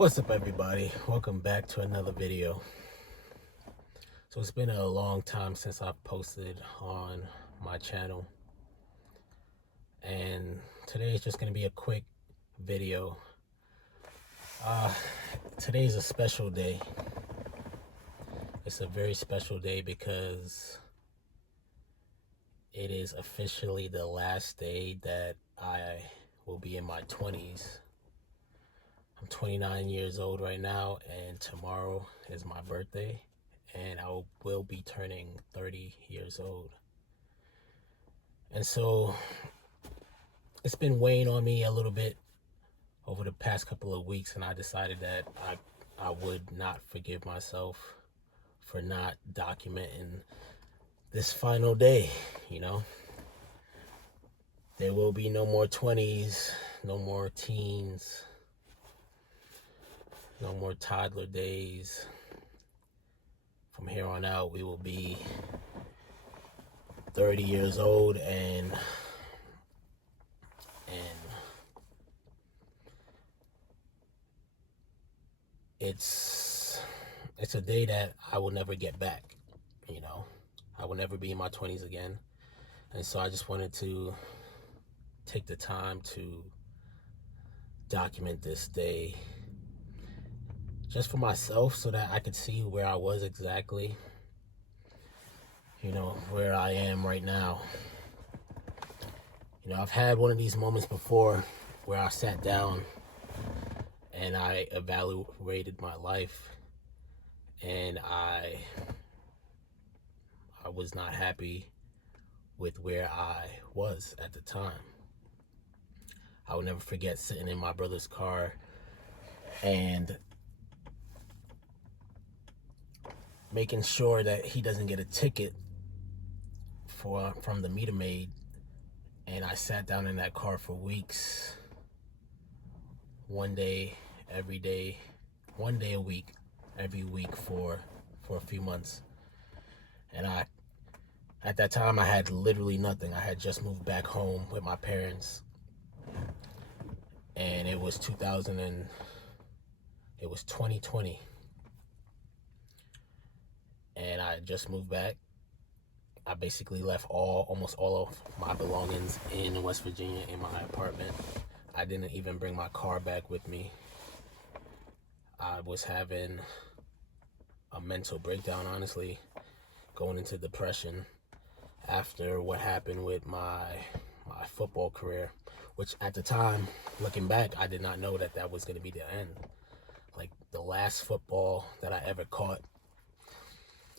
What's up, everybody? Welcome back to another video. So it's been a long time since I've posted on my channel, and today is just going to be a quick video. Today is a special day. It's a very special day because it is officially the last day that I will be in my 20s. I'm 29 years old right now, and tomorrow is my birthday, and I will be turning 30 years old. And so it's been weighing on me a little bit over the past couple of weeks, and I decided that I would not forgive myself for not documenting this final day. You know, there will be no more 20s, no more teens, no more toddler days. From here on out, we will be 30 years old, and it's a day that I will never get back. You know, I will never be in my 20s again. And so I just wanted to take the time to document this day just for myself, so that I could see where I was exactly, you know, where I am right now. You know, I've had one of these moments before where I sat down and I evaluated my life, and I was not happy with where I was at the time. I will never forget sitting in my brother's car and making sure that he doesn't get a ticket from the meter maid. And I sat down in that car for weeks, one day, every day, one day a week, every week for a few months. And at that time, I had literally nothing. I had just moved back home with my parents, and it was 2020, and I just moved back. I basically left almost all of my belongings in West Virginia in my apartment. I didn't even bring my car back with me. I was having a mental breakdown, honestly, going into depression after what happened with my football career, which at the time, looking back, I did not know that that was going to be the end. Like, the last football that I ever caught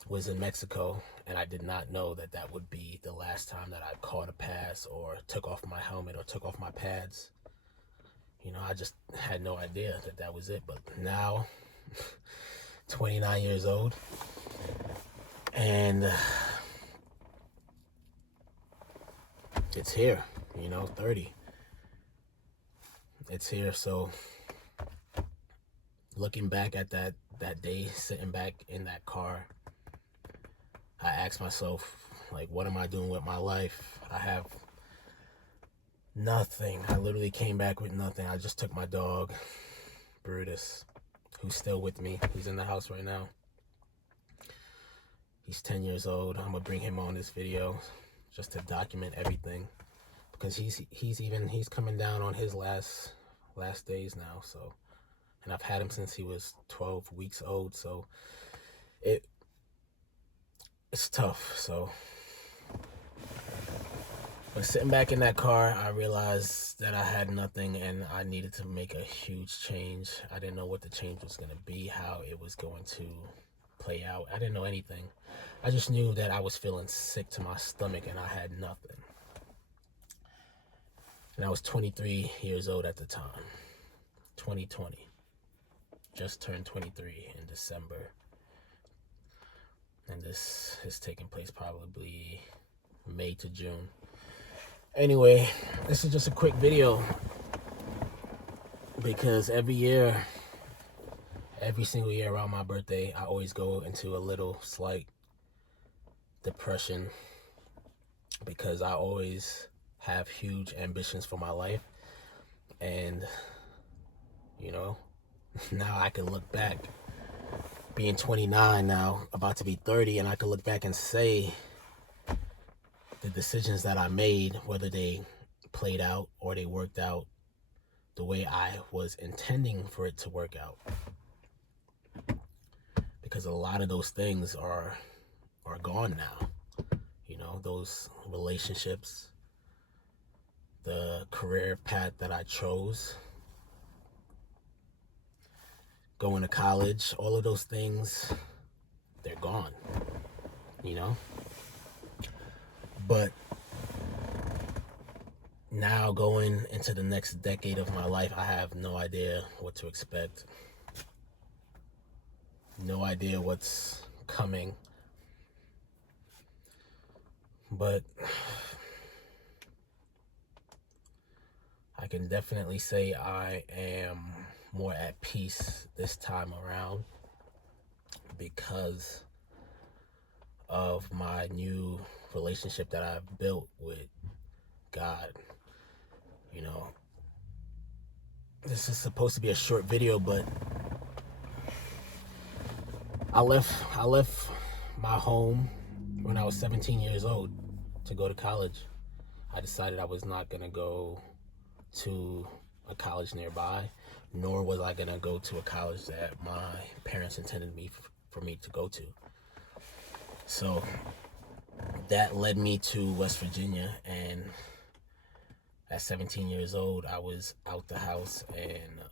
was in Mexico, and I did not know that that would be the last time that I caught a pass or took off my helmet or took off my pads. You know, I just had no idea that that was it. But now, 29 years old, and it's here, you know, 30. It's here. So looking back at that day, sitting back in that car, I asked myself, like, what am I doing with my life? I have nothing. I literally came back with nothing. I just took my dog, Brutus, who's still with me. He's in the house right now. He's 10 years old. I'm gonna bring him on this video just to document everything, because he's coming down on his last days now. So, and I've had him since he was 12 weeks old. So it's tough. So, but sitting back in that car, I realized that I had nothing, and I needed to make a huge change. I didn't know what the change was going to be, how it was going to play out. I didn't know anything. I just knew that I was feeling sick to my stomach, and I had nothing. And I was 23 years old at the time. 2020. Just turned 23 in December. And this is taking place probably May to June. Anyway, this is just a quick video, because every single year around my birthday, I always go into a little slight depression, because I always have huge ambitions for my life. And, you know, now I can look back, being 29 now, about to be 30, and I can look back and say the decisions that I made, whether they played out or they worked out the way I was intending for it to work out. Because a lot of those things are gone now. You know, those relationships, the career path that I chose, going to college, all of those things, they're gone, you know? But now going into the next decade of my life, I have no idea what to expect. No idea what's coming. But I can definitely say I am more at peace this time around because of my new relationship that I've built with God. You know, this is supposed to be a short video, but I left my home when I was 17 years old to go to college. I decided I was not going to go to a college nearby, nor was I going to go to a college that my parents intended for me to go to. So that led me to West Virginia, and at 17 years old, I was out the house and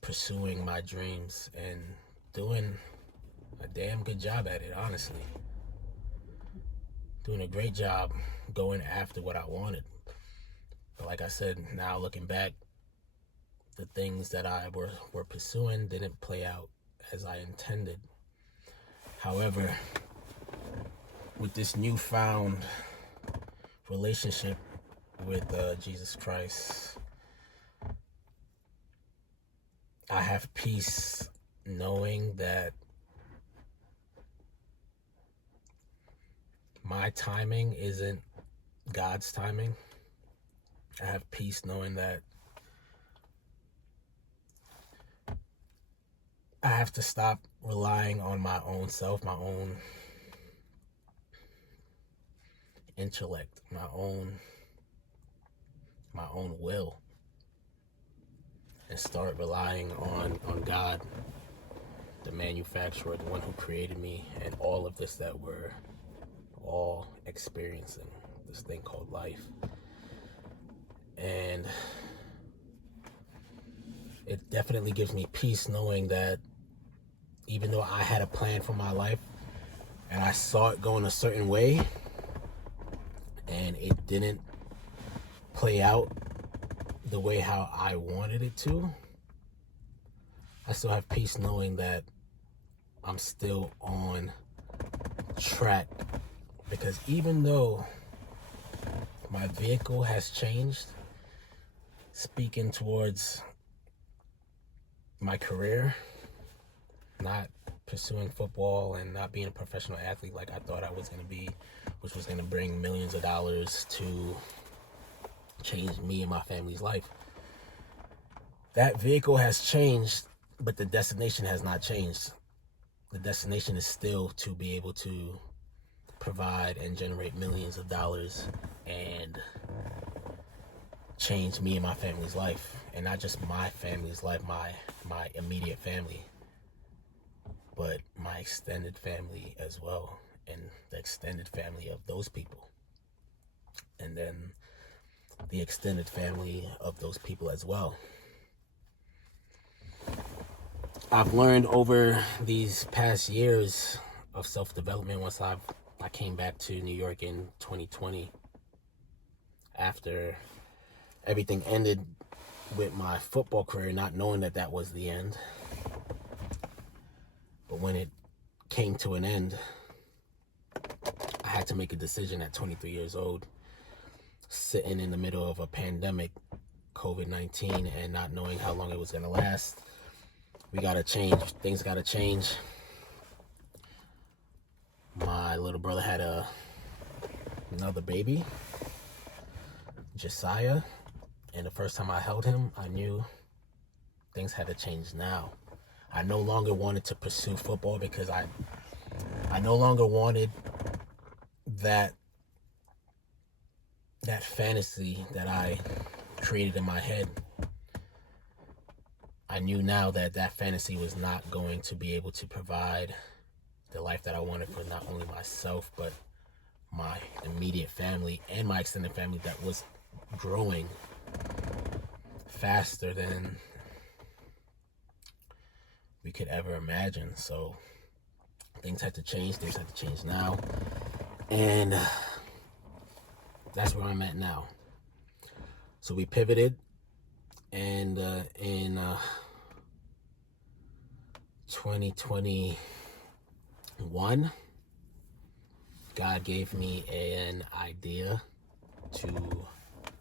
pursuing my dreams and doing a damn good job at it, honestly. Doing a great job going after what I wanted. But like I said, now looking back, the things that I were pursuing didn't play out as I intended. However, with this newfound relationship with Jesus Christ, I have peace knowing that my timing isn't God's timing. I have peace knowing that I have to stop relying on my own self, my own intellect, my own will, and start relying on God, the manufacturer, the one who created me, and all of this that we're all experiencing, this thing called life. And it definitely gives me peace knowing that even though I had a plan for my life and I saw it going a certain way and it didn't play out the way how I wanted it to, I still have peace knowing that I'm still on track. Because even though my vehicle has changed, speaking towards my career, not pursuing football and not being a professional athlete like I thought I was going to be, which was going to bring millions of dollars to change me and my family's life. That vehicle has changed, but the destination has not changed. The destination is still to be able to provide and generate millions of dollars and change me and my family's life. And not just my family's life, my immediate family, but my extended family as well, and the extended family of those people, and then the extended family of those people as well. I've learned over these past years of self-development once I came back to New York in 2020 after everything ended with my football career, not knowing that that was the end. But when it came to an end, I had to make a decision at 23 years old, sitting in the middle of a pandemic, COVID-19, and not knowing how long it was going to last. We got to change. Things got to change. My little brother had another baby, Josiah, and the first time I held him, I knew things had to change now. I no longer wanted to pursue football because I no longer wanted that fantasy that I created in my head. I knew now that fantasy was not going to be able to provide the life that I wanted for not only myself, but my immediate family and my extended family that was growing faster than we could ever imagine. So things had to change. Things had to change now. And that's where I'm at now. So we pivoted, and in 2021, God gave me an idea to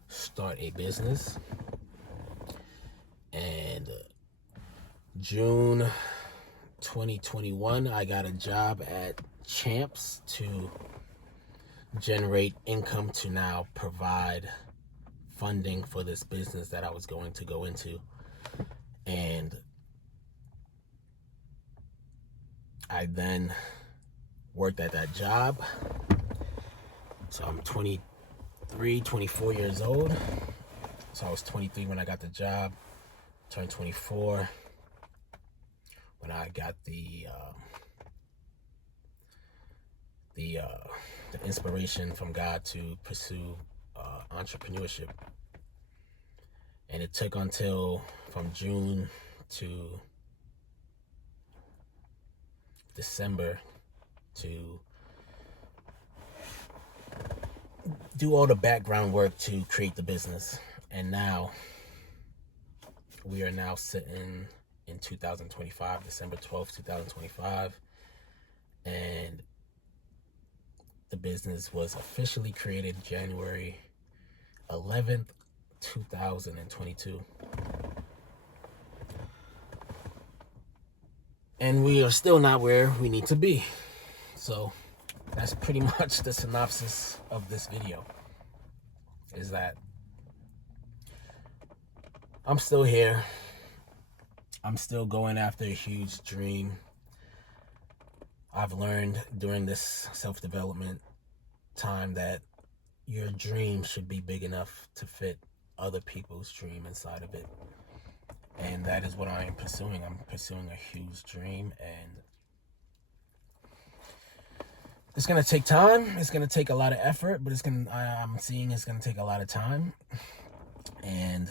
start a business. And June 2021, I got a job at Champs to generate income to now provide funding for this business that I was going to go into. And I then worked at that job. So I'm 23, 24 years old. So I was 23 when I got the job, turned 24 when I got the inspiration from God to pursue entrepreneurship. And it took until from June to December to do all the background work to create the business. And now we are now sitting in 2025, December 12th, 2025. And the business was officially created January 11th, 2022. And we are still not where we need to be. So that's pretty much the synopsis of this video, is that I'm still here. I'm still going after a huge dream. I've learned during this self-development time that your dream should be big enough to fit other people's dream inside of it. And that is what I am pursuing. I'm pursuing a huge dream, and it's going to take time. It's going to take a lot of effort, but I'm seeing it's going to take a lot of time. And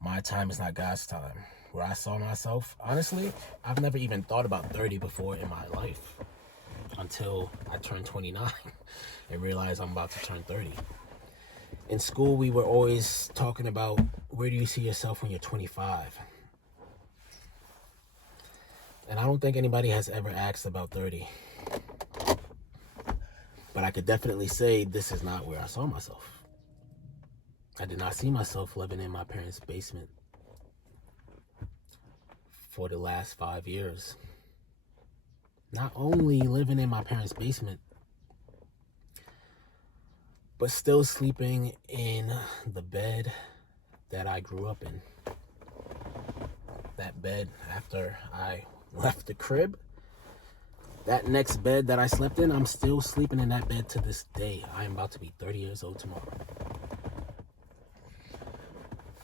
my time is not God's time. Where I saw myself, honestly, I've never even thought about 30 before in my life until I turned 29 and realized I'm about to turn 30. In school, we were always talking about, where do you see yourself when you're 25? And I don't think anybody has ever asked about 30. But I could definitely say this is not where I saw myself. I did not see myself living in my parents' basement for the last 5 years. Not only living in my parents' basement, but still sleeping in the bed that I grew up in. That bed after I left the crib, that next bed that I slept in, I'm still sleeping in that bed to this day. I am about to be 30 years old tomorrow.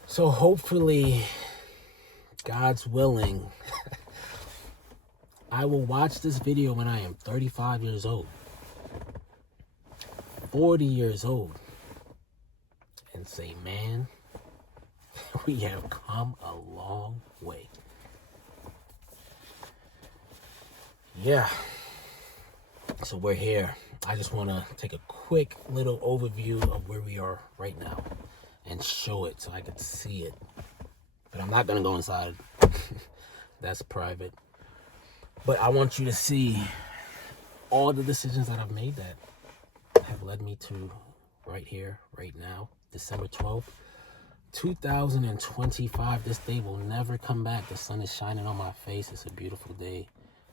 So hopefully, God's willing, I will watch this video when I am 35 years old, 40 years old, and say, man, we have come a long way. Yeah. So we're here. I just want to take a quick little overview of where we are right now and show it so I could see it. But I'm not going to go inside. That's private. But I want you to see all the decisions that I've made that have led me to right here, right now, December 12th, 2025. This day will never come back. The sun is shining on my face. It's a beautiful day.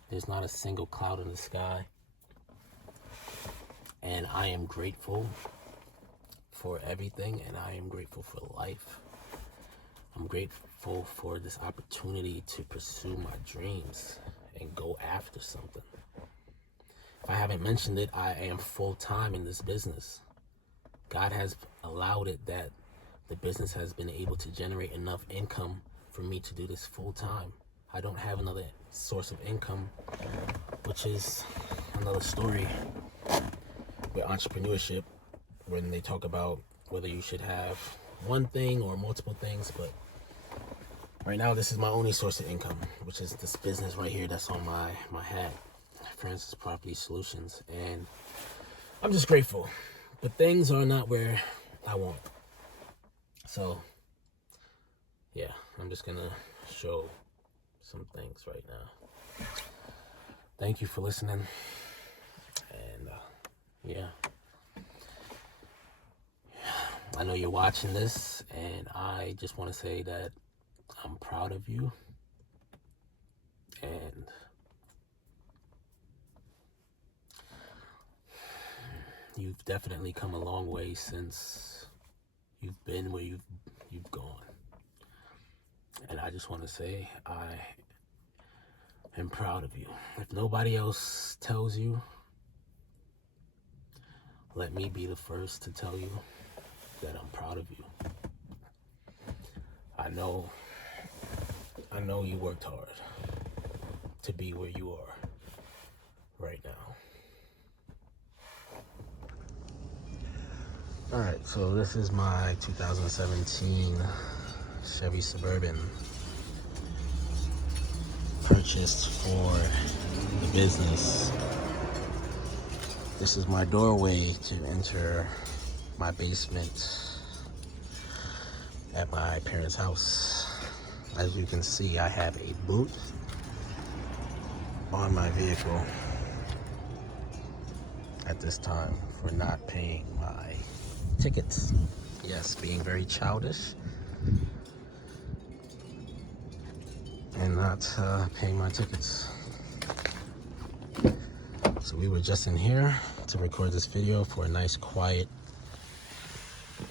There's not a single cloud in the sky. And I am grateful for everything, and I am grateful for life. grateful for this opportunity to pursue my dreams and go after something. If I haven't mentioned it, I am full-time in this business. God has allowed it that the business has been able to generate enough income for me to do this full-time. I don't have another source of income, which is another story with entrepreneurship when they talk about whether you should have one thing or multiple things. But right now, this is my only source of income, which is this business right here that's on my hat, Francis Property Solutions. And I'm just grateful. But things are not where I want. So, yeah, I'm just going to show some things right now. Thank you for listening. And, yeah. I know you're watching this, and I just want to say that I'm proud of you. And you've definitely come a long way since you've been where you've gone. And I just want to say I am proud of you. If nobody else tells you, let me be the first to tell you that I'm proud of you. I know you worked hard to be where you are right now. Alright, so this is my 2017 Chevy Suburban, purchased for the business. This is my doorway to enter my basement at my parents' house. As you can see, I have a boot on my vehicle at this time for not paying my tickets. Yes, being very childish and not paying my tickets. So we were just in here to record this video for a nice quiet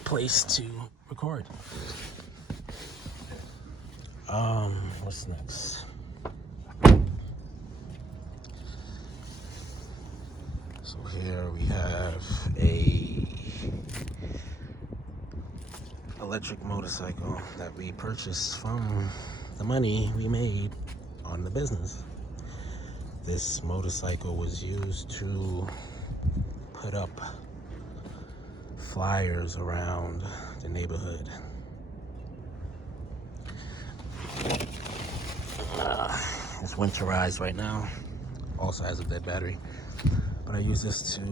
place to record. What's next? So here we have a electric motorcycle that we purchased from the money we made on the business. This motorcycle was used to put up flyers around the neighborhood. It's winterized right now. Also has a dead battery. But I use this to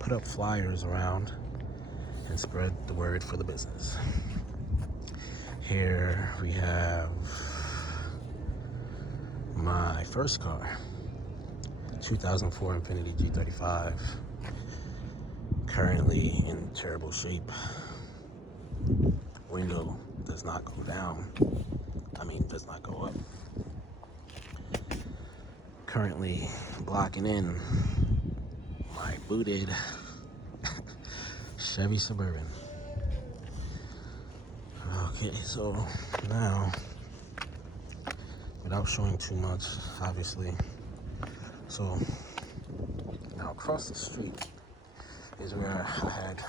put up flyers around and spread the word for the business. Here we have my first car, 2004 Infiniti G35, currently in terrible shape. Window does not go down, does not go up. Currently blocking in my booted Chevy Suburban. Okay, so now, without showing too much, obviously, so now across the street is where I had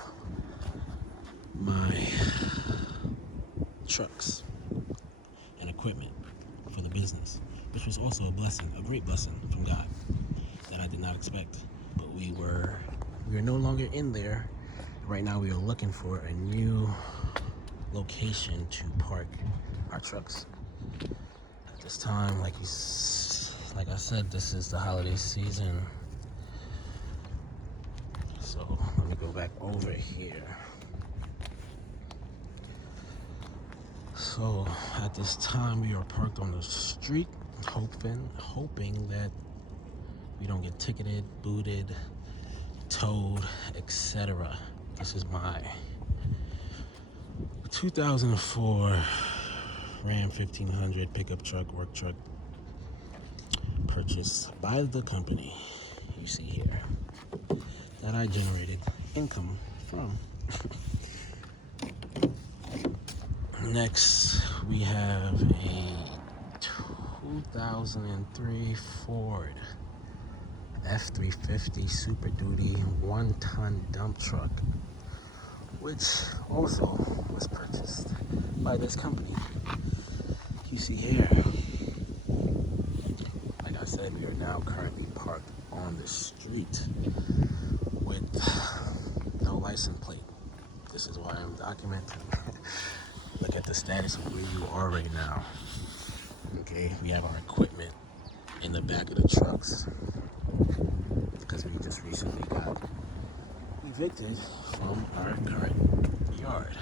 my trucks and equipment for the business, which was also a blessing, a great blessing from God that I did not expect. But we were no longer in there. Right now we are looking for a new location to park our trucks. At this time, like I said, this is the holiday season. So let me go back over here. So at this time we are parked on the street, hoping that we don't get ticketed, booted, towed, etc. This is my 2004 Ram 1500 pickup truck, work truck, purchased by the company you see here, that I generated income from. Next, we have a 2003 Ford F-350 Super Duty 1-ton dump truck, which also was purchased by this company. You see here, like I said, we are now currently parked on the street with no license plate. This is why I'm documenting. Look at the status of where you are right now. Okay, we have our equipment in the back of the trucks because we just recently got evicted from our current yard.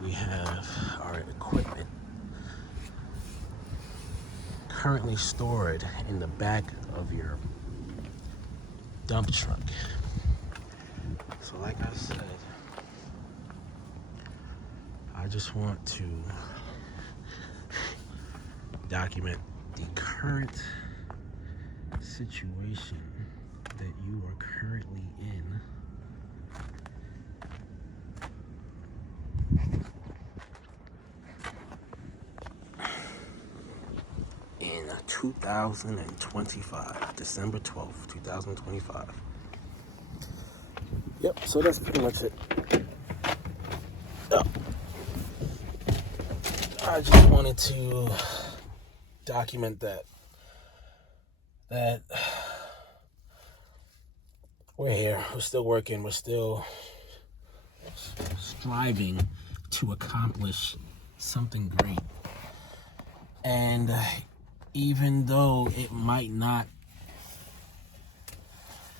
We have our equipment currently stored in the back of your dump truck. So like I said, I just want to document the current situation that you are currently in. In 2025, December 12th, 2025. Yep, so that's pretty much it. I just wanted to document that we're here, we're still working, we're still striving to accomplish something great. And even though it might not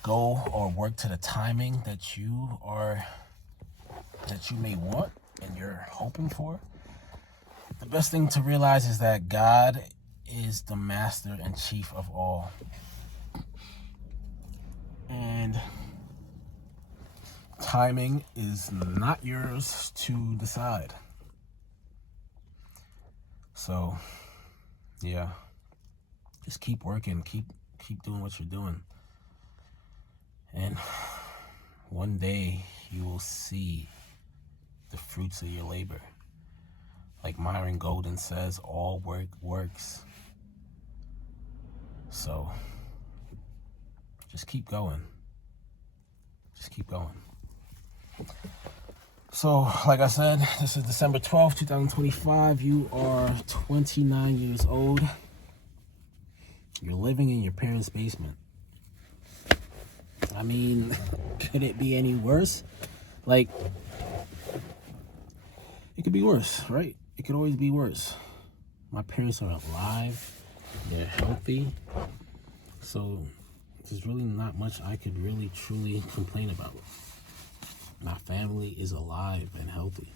go or work to the timing that you may want and you're hoping for, the best thing to realize is that God is the master and chief of all. And timing is not yours to decide. So, yeah, just keep working, keep doing what you're doing. And one day you will see the fruits of your labor. Like Myron Golden says, all work works. So just keep going. Just keep going. So, like I said, this is December 12th, 2025. You are 29 years old. You're living in your parents' basement. I mean, could it be any worse? Like, it could be worse, right? It could always be worse. My parents are alive. They're healthy. So, there's really not much I could really, truly complain about. My family is alive and healthy.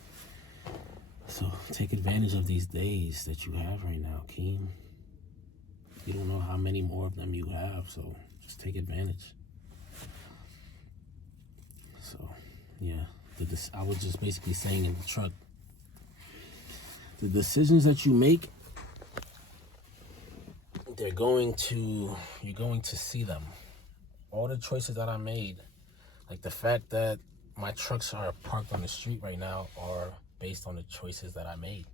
So, take advantage of these days that you have right now, Keem. You don't know how many more of them you have, so just take advantage. So, yeah. I was just basically saying in the truck, the decisions that you make, you're going to see them. All the choices that I made, like the fact that my trucks are parked on the street right now, are based on the choices that I made.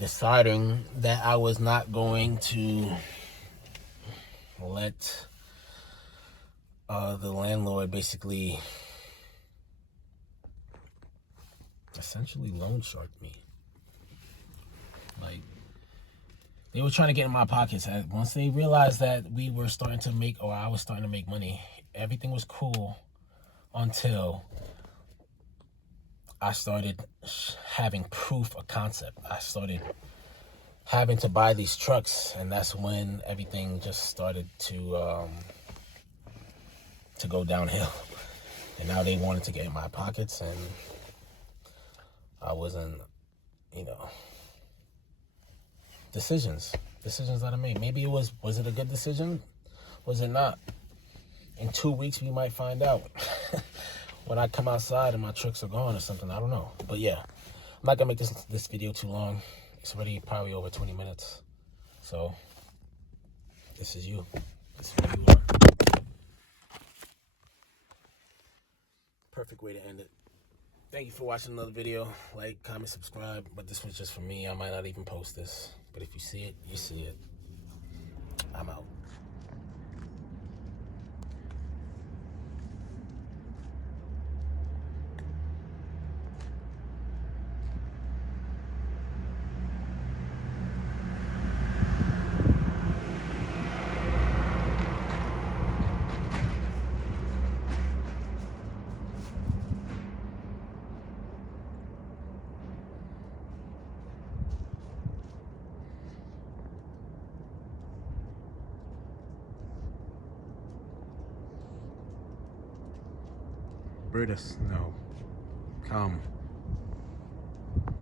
Deciding that I was not going to let the landlord basically essentially loan shark me. Like, they were trying to get in my pockets. Once they realized that we were starting to make, or I was starting to make money, everything was cool until I started having proof of concept. I started having to buy these trucks, and that's when everything just started to go downhill. And now they wanted to get in my pockets, and I wasn't, decisions that I made. Maybe was it a good decision? Was it not? In 2 weeks, we might find out. When I come outside and my trucks are gone or something, I don't know. But yeah, I'm not gonna make this video too long. It's already probably over 20 minutes. So, this is you. This is who you are. Perfect way to end it. Thank you for watching another video. Like, comment, subscribe. But this one's just for me. I might not even post this. But if you see it, you see it. I'm out. Brutus, no. Come.